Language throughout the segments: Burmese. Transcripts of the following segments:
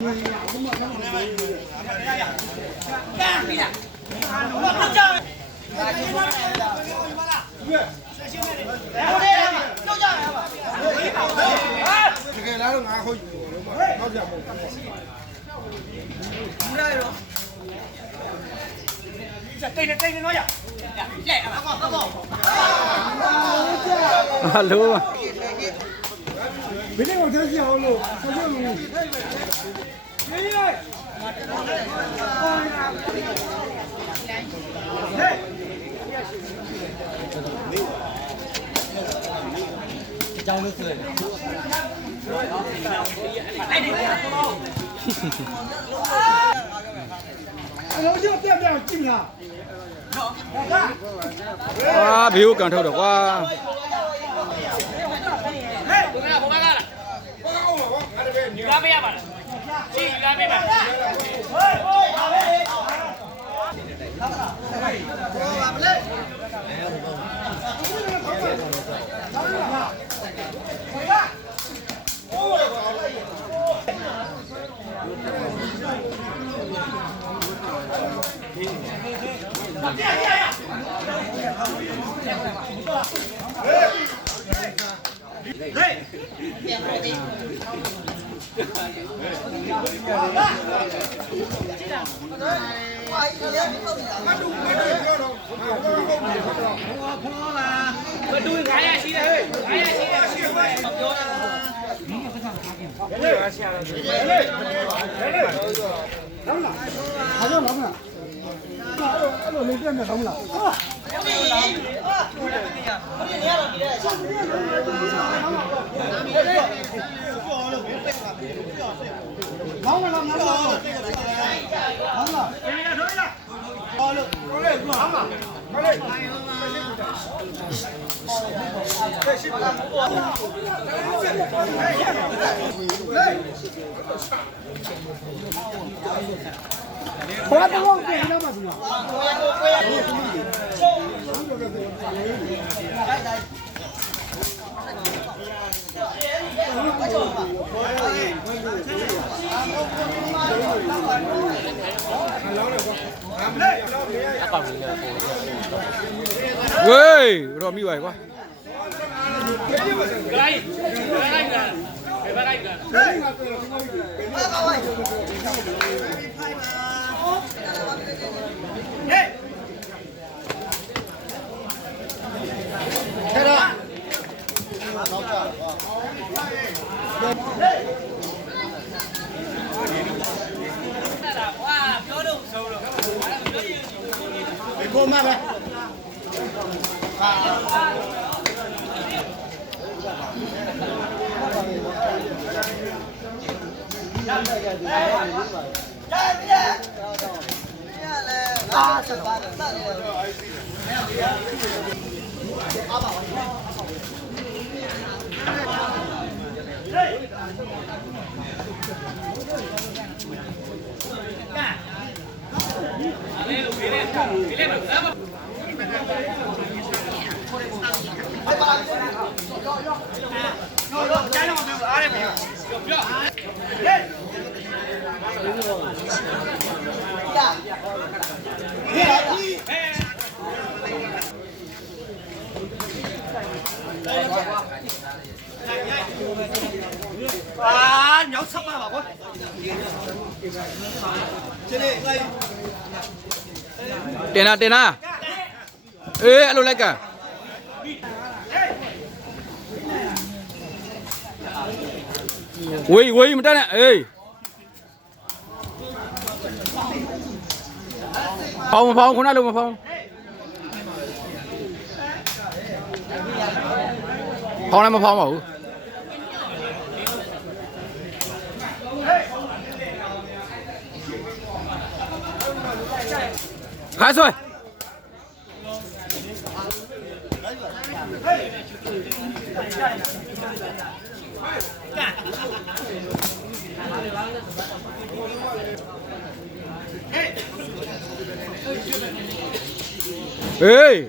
Hello. Bên đây còn chơi gì không luôn? Sao chơi mà ngủ? Đi ơi. Trong nước cười. Nó chưa tiếp được chim nào. Quá biểu càng thâu được quá. Quá đúng không? Cái nào mà gì nào? Ui, rồi mi vậy quá. Cô mà đây. À, nhậu sắp mà bảo con. Tiền à. Ê, alo lại cả. Ui, một tay nè. Ê. Phong, không nào luôn mà phong. Phong này mà phong hả? Khai rồi. Ê.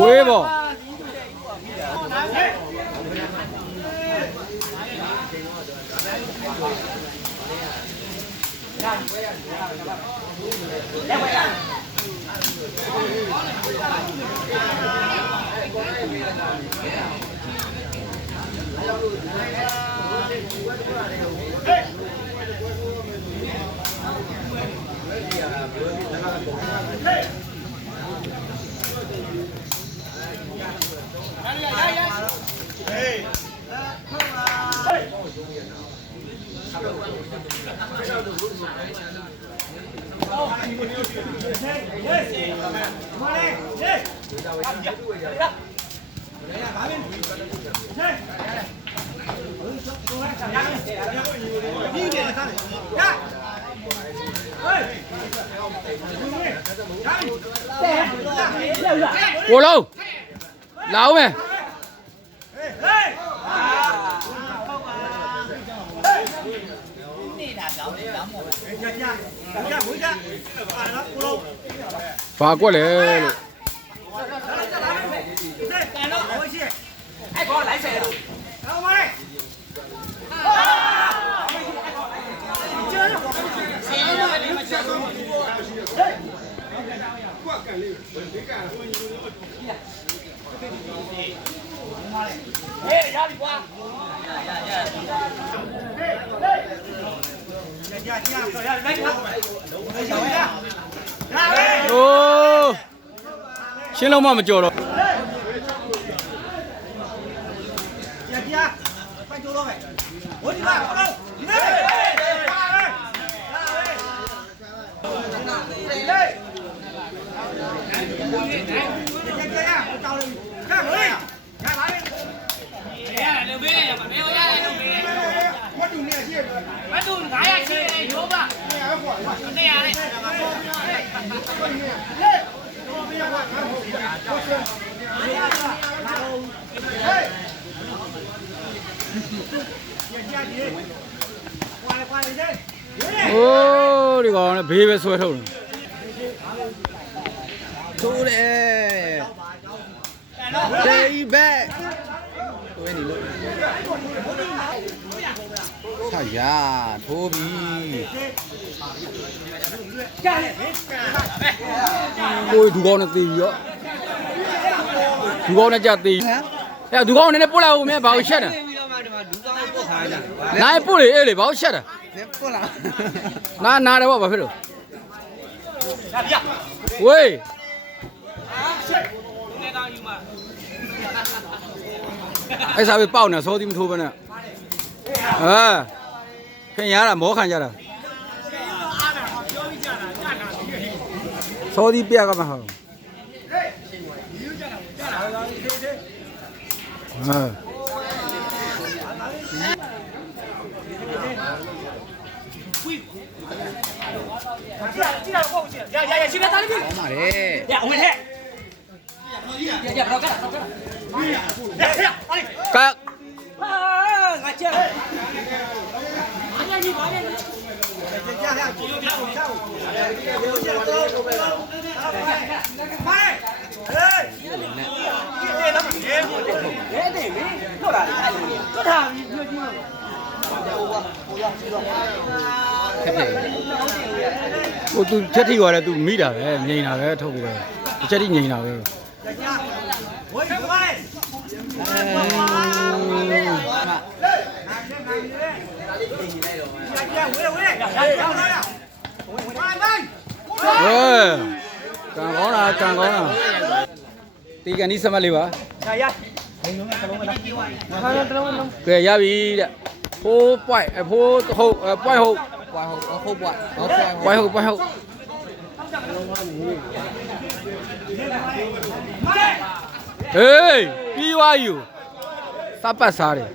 ဝေးပေါ့ ကိုလုံးလာအောင်မယ် ဘာကွက်လဲလို့โอ้ရှင်းလုံးမမကြော်တော့ ဟ โอ้ဒီကောင်လည်းဘေးပဲဆွဲထုတ်တယ်ထိုးတယ်ဒေးဘက်ဝင်းနေလို့ဆရာထိုးပြီကိုဒူကောင်နဲ့တေးပြီးတော့ဒူကောင်နဲ့ကြတေးအဲ့ဒူကောင်နဲ့ပို့လိုက်ဦးမင်းဘာလို့ရှက်တာနိုင်ပို့လေအေးလေဘာလို့ရှက်တာပို့လာနာတယ်ဗောဘာဖြစ်လို့ဝေးအဲ့စားပဲပေါက်နေစောသီးမထိုးဘဲနဲ့ခင်ရတာမောခံကြတာစောသီးပြကမှာဟုတ်呀，去别打那边。 好嘛嘞呀，我们来。呀，老干，老干。呀，哪里？ က 啊，俺接。你把那个。ဟိုသူချက်ထိသွားတယ်သူမိတာပဲငိန်တာပဲထုတ်ပြီးတော့ချက်ထိငိန်တာပဲကန်ကောင်းတာတီကန်ဒီစမတ်လေးပါကဲရပြီတဲ့ဖိုးပွိုက်ဖိုးဟုတ်ပွိုက်ဟုတ်ပွိုက်ဟုတ်ဟေးပြီးသွားယူစပတ်စားတယ်